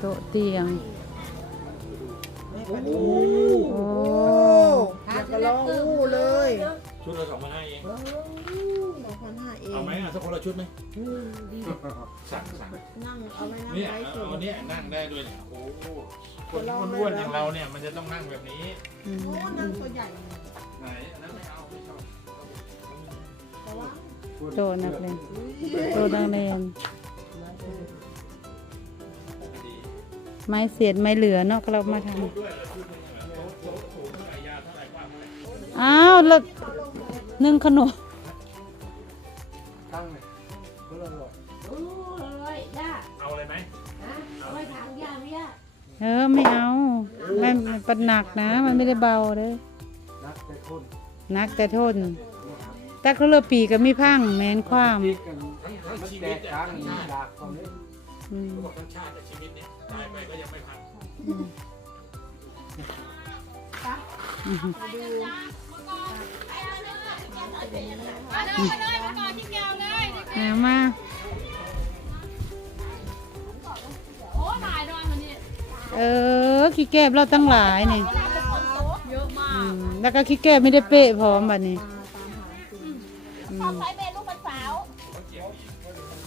โต๊ะเตียงแม่ปะทูโอ้อยากจะร้องอู้เลยชุดละสองพันห้าเองสองพันห้าเองเอาไหมอะสักคนละชุดไหมสั่งสั่งนั่งเอาไว้นั่งเนี่ยไลฟ์สเอาดเนี่ยนั่งได้ด้วยเนี่ยโอ้โหคนอ้วนๆอย่างเราเนี่ยมันจะต้องนั่งแบบนี้ อืมโอ้นั่งตัวใหญ่ไหนอันนั้นไม่เอาไม่ชอบแต่ว่า โต๊ะนักเรียนโต๊ะนักเรียนดี ไม้เสียดไม้เหลือเนาะก็เรามาทด้วยเหรอชุดหนึงเหรอโต๊ะโต๊ะสูงเท่าไหร่ยาวเท่าไหร่กว้างเท่าไหร่ำอ้าวแล้วนึ่งขนมตั้งเลยเพื่อหรอโอ้ยย่าเอาอะไรไหมฮะเอาไปถามย่าไหมย่าเออไม่เอาไม่มันเป็นหนักนะ มันไม่ได้เบาเด้อนักแต่คนหนักแต่ทนแต่เขาเลือปีก็มีพังแมนความคิดกันมันแตกต่างกันจากตอนนี้อืมเขาบอกทั้งชาติแต่ชีวิตเนี่ย ตายไปก็ยังไม่พังเอามาโอ้หลายดอนวันนี้เออขี้แก้บเราตั้งหลายนี่เยอะมาอืกมแล้วก็ขี้แก้บไม่ได้เป๊ะพร้อมบัดนี้อืม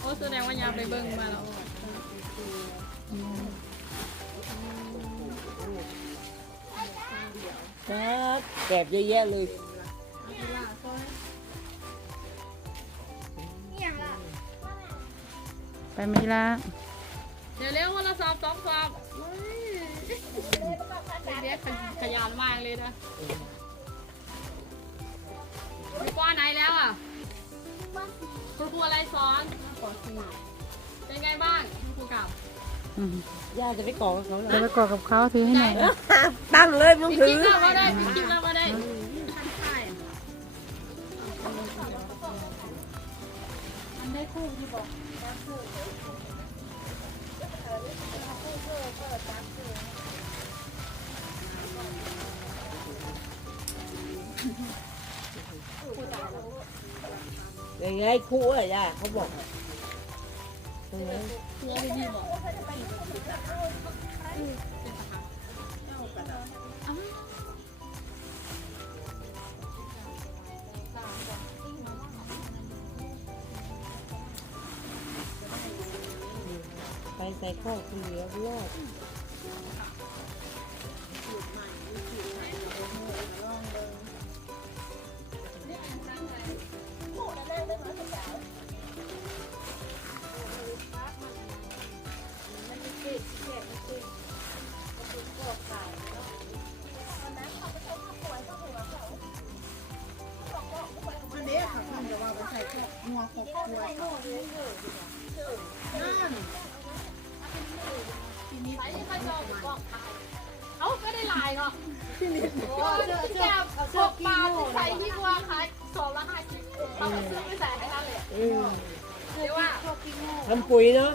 โอ้แสดงว่ายาไปเบิ่งมาแล้ว ครับแก็บเยอะแยะเลยไปไม่ละเดี๋ยวเร็ววันละสอบสองสอบเรียกขยันมากเลยนะไปป้อนไหนแล้วอะคุณครูอะไรสอนเป็นไงบ้างคุณครูเก่าอืม ย่าจะไปก่อกับเขาเหรจะอไปกอดกับเขาถือให้หน่อยตั้งเลยมึงปิดถืคลิอปเรามาได้ปิดคลิปเรามาได้ใช่ยังไงคู่อะย่าเขาบอก ครูพี่บอกไปใส่ข้อคือเหลือรอด ใส่แค่งัวขบกล้วยนั่นทีนี้ไปที่ข้าจอบอกบอกขายเอ้าก็ได้ลายเนาะทีนี้โอ้เจอเจอหกปลาใส่ที่วัวขายสองละห้าสิบเราซื้อไม่ใส่ให้ท่านเลยเรียกว่าทำปุ๋ยเนาะ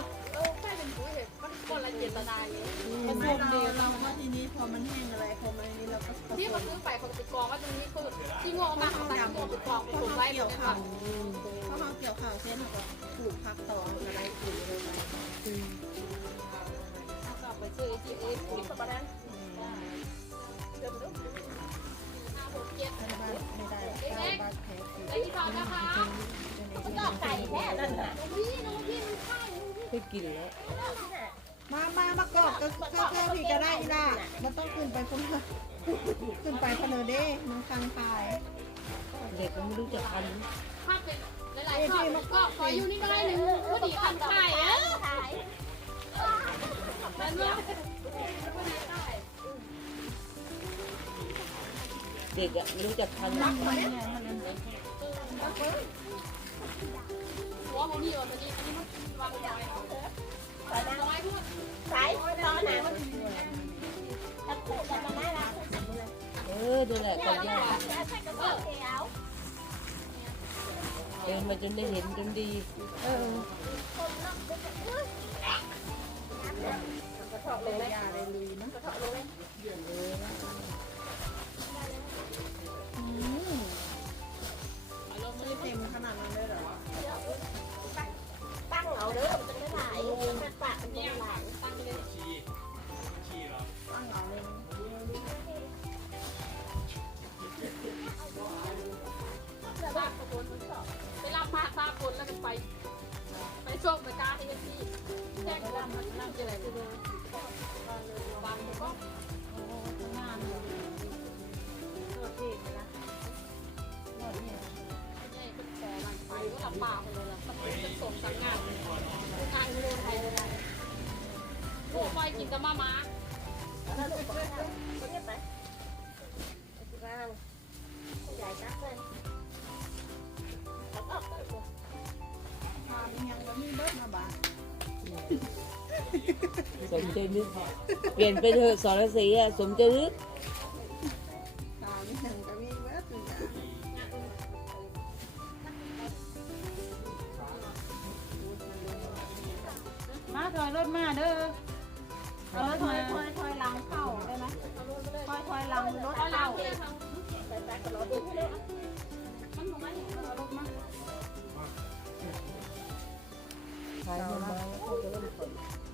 มันคนละเจตนาเลยผสมดีเราว่าทีนี้พอมันแห้งอะไรพอมันนี้เราก็ผที่สมันมซื้อไปเขาไปกองว่าตรงนี้คือที่งวงมาของใส่ที่งวงไปกองเพราะถูกเขาไว้เกี่ยวข่าวเพราะเขาเกี่ยวข่าวเส้นเขาก็ปลูกผักต่ออะไรปลูกอะไรไปก็ไปซื้อที่เอฟปุ๋ยกับนั้นเดี๋ยวดูห้าหกเจ็ดไม่ได้ไม่ได้บ้านแพ้ปลูกไอ้ที่ทำนะคะก็ไก่แค่นั้นน่ะพี่น้องพี่มันใช่ไม่กินแล้ว มามามากอกก็ก็แค่พี่ก็ได้ล่ะมันต้องขึ้นไปคนละขึ้นไปพะเนเด้น้องคังคายเด็กก็ไม่รู้จะทันถ้าเป็นหลายๆข้อก็ขออยู่นี่ก็ได้หนึ่งพอดีคันไข่เออขายมันว่าเด็กอะไม่รู้จะทันรักไหัวของพี่อะมันนี่อันนี้มันวาง ไว้ร้อยพูดเออดี๋ยวแหละกันย่าเดินมาจนได้เห็นจนดี เออยาเลยลุยนะไม่ กัไป ไปช่งไปกาให้พี่แจ้งกันมันนั่งอะไรคือบางบางโอ้ทำงานเลยเกิดเหตุนะหมดเนี่ยไม่ใช่เป็นแต่หลัไปก็ลำบากเลยล่ะต้องเป็นส่งสังงานงานเมืองไทยเลยนะโอ้ไฟกินแต่มามาแล้วลูไปไปไปไปไปไปไปไปไปไป สมใจนึกเปลี่ยนไปเถอะสรศรีอะสมใจนึกตามยังก็มีเบิดอยู่จ้ะมาถอยรถมาเด้อเอาถอยถอยถอยหลังเข้าได้ไหมถอยถอยหลังรถเข้าขายมาแล้วเขาจะเริ่ม ผล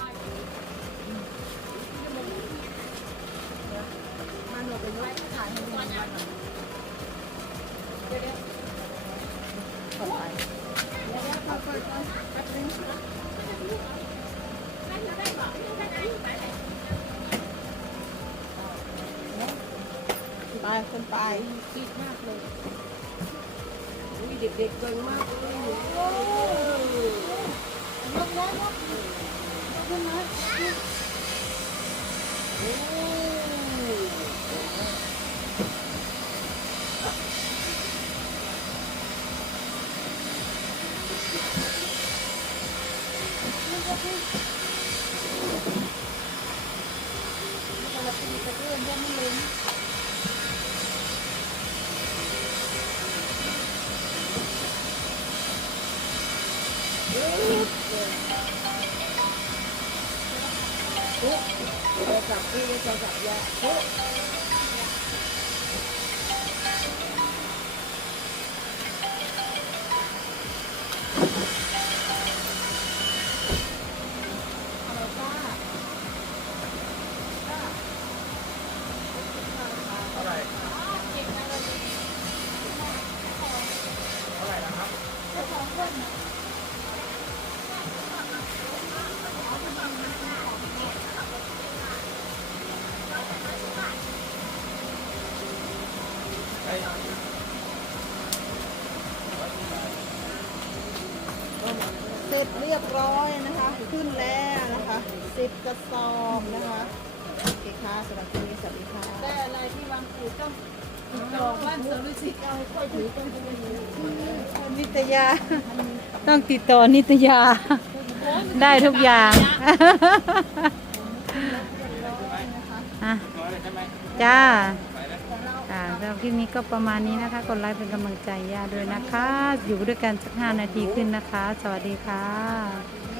มาหนูไปยกขายให้หนูมาเดี๋ยวเดี๋ยวขอไปเดี๋ยวเดี๋ยวขอไปก่อนแป๊บนึงไปขึ้นไปคิดมากเลยอุ้ยเด็กๆเก่งมากเลยยกได้ยกขึ้นมาโทรศัพท์พี่โทรศัพท์ยาเฮ้ย เท่าไหร่เท่า ร่นะครับเสร็จเรียบร้อยนะคะ ขึ้นแล้วนะคะสิบกระสอบนะคะโอเคค่ะสำหรับที่นี้สวัสดีค่ะได้อะไรที่วางปูต้องติดต่อบ้านเสริสินิตยา ต้องติดต่อนิตยา ได้ทุกอย่างอะร้อยเลยใช่ไหมจ้าไป แล้วค่ะสำหรับคลิปนี้ก็ประมาณนี้นะคะ กดไลค์เป็นกำลังใจย่าด้วยนะคะ อยู่ด้วยกันสักห้านาทีขึ้นนะคะ สวัสดีค่ะ